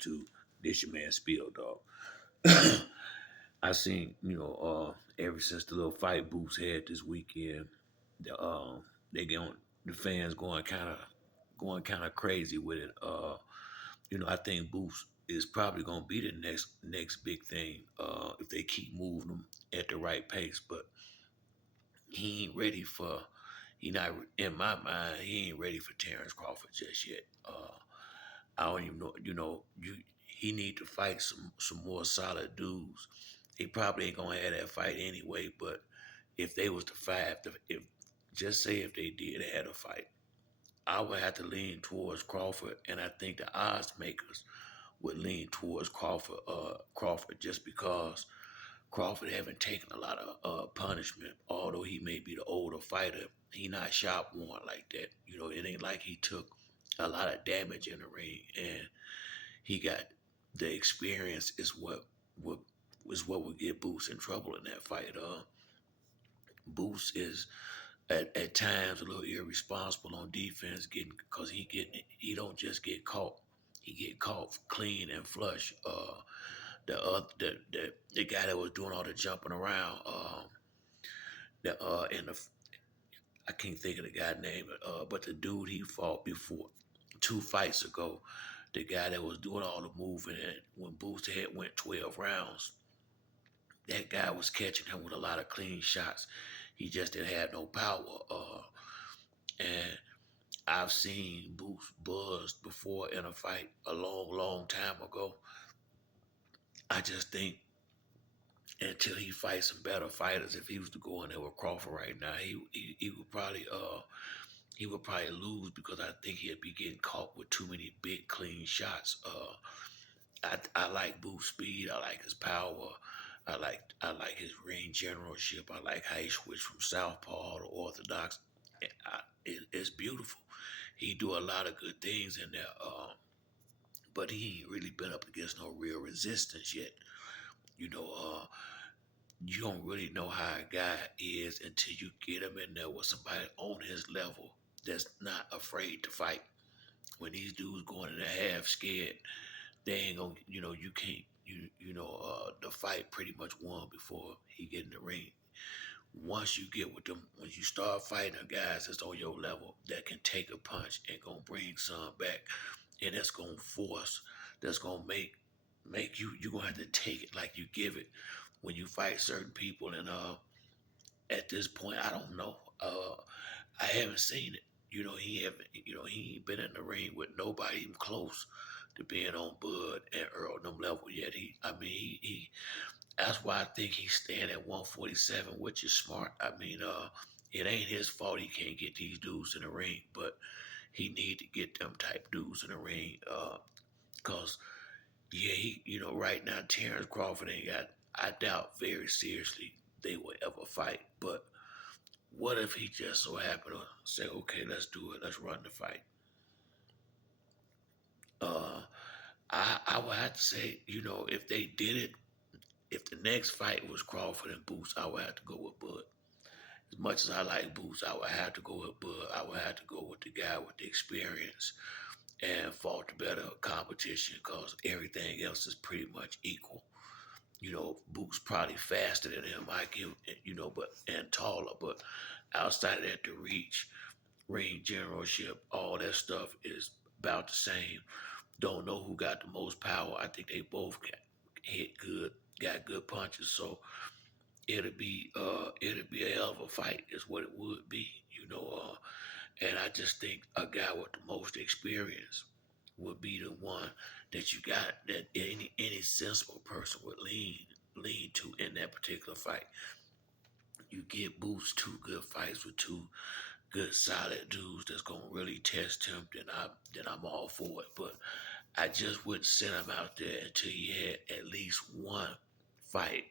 YouTube. This your man Spill Dog. I seen, ever since the little fight Boots had this weekend, the they get on the fans going kind of crazy with it. I think Boots is probably gonna be the next big thing if they keep moving him at the right pace. But he ain't ready for. He not in my mind. He ain't ready for Terrence Crawford just yet. I don't even know. He need to fight some more solid dudes. He probably ain't gonna have that fight anyway. But if they was to fight, if just say if they did have a fight, I would have to lean towards Crawford, and I think the odds makers would lean towards Crawford. Crawford just because Crawford haven't taken a lot of punishment, although he may be the older fighter. He not shot worn like that. It ain't like he took a lot of damage in the ring, and he got the experience what is what would get Boots in trouble in that fight. Boots is at times a little irresponsible on defense, getting because he don't just get caught. He get caught clean and flush. The guy that was doing all the jumping around, the in the I can't think of the guy name, but the dude he fought before 2 fights ago, the guy that was doing all the moving, and when Boots had went 12 rounds, that guy was catching him with a lot of clean shots. He just didn't have no power. And I've seen Boots buzzed before in a fight a long, long time ago. I just think until he fights some better fighters, if he was to go in there with Crawford right now, he would probably lose because I think he'd be getting caught with too many big clean shots. I like Boots' speed. I like his power. I like his ring generalship. I like how he switched from southpaw to orthodox. It's beautiful. He do a lot of good things in there. But he ain't really been up against no real resistance yet. You know, you don't really know how a guy is until you get him in there with somebody on his level that's not afraid to fight. When these dudes going in there half scared, they ain't gonna, you can't, the fight pretty much won before he get in the ring. Once you get with them, when you start fighting the guys that's on your level that can take a punch and gonna bring some back, and that's gonna force, that's gonna make you gonna have to take it like you give it when you fight certain people. And at this point, I don't know. I haven't seen it. He ain't been in the ring with nobody even close to being on Bud and Earl them level yet. That's why I think he's staying at 147, which is smart. It ain't his fault he can't get these dudes in the ring, but he need to get them type dudes in the ring. Cause yeah, right now Terrence Crawford ain't got. I doubt very seriously they will ever fight. But what if he just so happened to say, okay, let's do it, let's run the fight? Uh, I would have to say, if they did it, if the next fight was Crawford and Boots, I would have to go with Bud. As much as I like Boots, I would have to go with Bud. I would have to go with the guy with the experience and fought the better competition because everything else is pretty much equal. Boots probably faster than him. I give, but and taller. But outside of that, the reach, ring generalship, all that stuff is about the same. Don't know who got the most power. I think they both hit good, got good punches. So it'll be a hell of a fight. Is what it would be. And I just think a guy with the most experience would be the one that you got that any sensible person would lean to in that particular fight. You get Boots 2 good fights with 2 good solid dudes that's gonna really test him, then I'm all for it. But I just wouldn't send him out there until he had at least one fight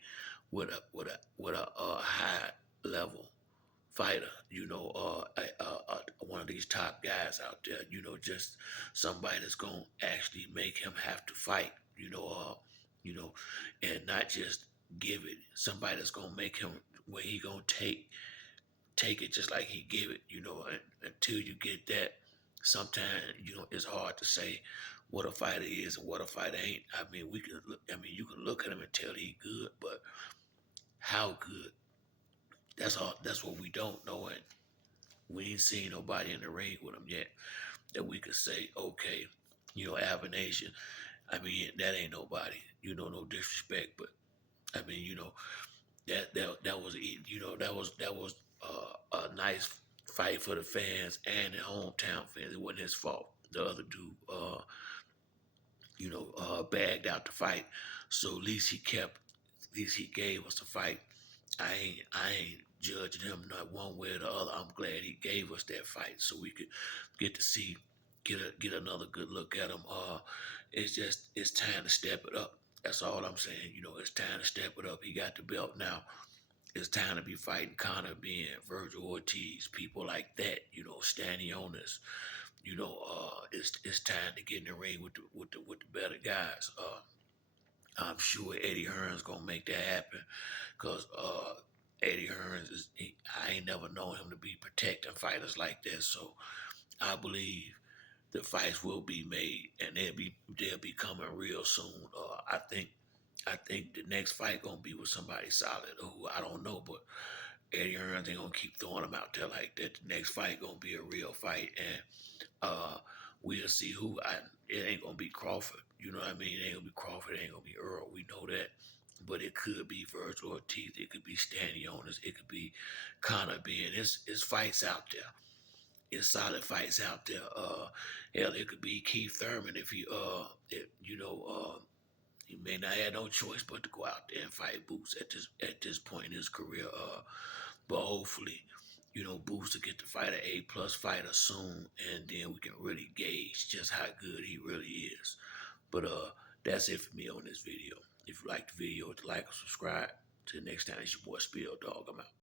with a high level fighter, one of these top guys out there, just somebody that's gonna actually make him have to fight, you know, and not just give it. Somebody that's gonna make him where he gonna take it just like he give it, and until you get that, sometimes it's hard to say what a fighter is and what a fighter ain't. I mean, we can. I mean, you can look at him and tell he good, but how good? That's all. That's what we don't know, and we ain't seen nobody in the ring with him yet that we could say, okay, Nation. I mean, that ain't nobody. No disrespect, but I mean, that was a nice fight for the fans and the hometown fans. It wasn't his fault. The other dude, bagged out the fight. So at least he gave us the fight. I ain't judging him not one way or the other. I'm glad he gave us that fight so we could get to see, get another good look at him. It's time to step it up. That's all I'm saying. It's time to step it up. He got the belt now. It's time to be fighting Conor Ben, Virgil Ortiz, people like that. Stanionis. It's time to get in the ring with the better guys. I'm sure Eddie Hearn's gonna make that happen, cause Eddie Hearns I ain't never known him to be protecting fighters like that. So I believe the fights will be made, and they'll be coming real soon. I think the next fight gonna be with somebody solid who I don't know, but Eddie Hearns ain't gonna keep throwing them out there like that. The next fight gonna be a real fight, and uh, we'll see who. It ain't gonna be Crawford. You know what I mean? It ain't gonna be Crawford. It ain't gonna be Earl. We know that. But it could be Virgil Ortiz. It could be Stanionis. It could be Conor Ben. It's fights out there. It's solid fights out there. Hell, it could be Keith Thurman if he may not have no choice but to go out there and fight Boots at this point in his career. But hopefully, Boots to get to fight an A+ fighter soon, and then we can really gauge just how good he really is. But that's it for me on this video. If you like the video, hit the like or subscribe. Till next time, it's your boy Spill Dog. I'm out.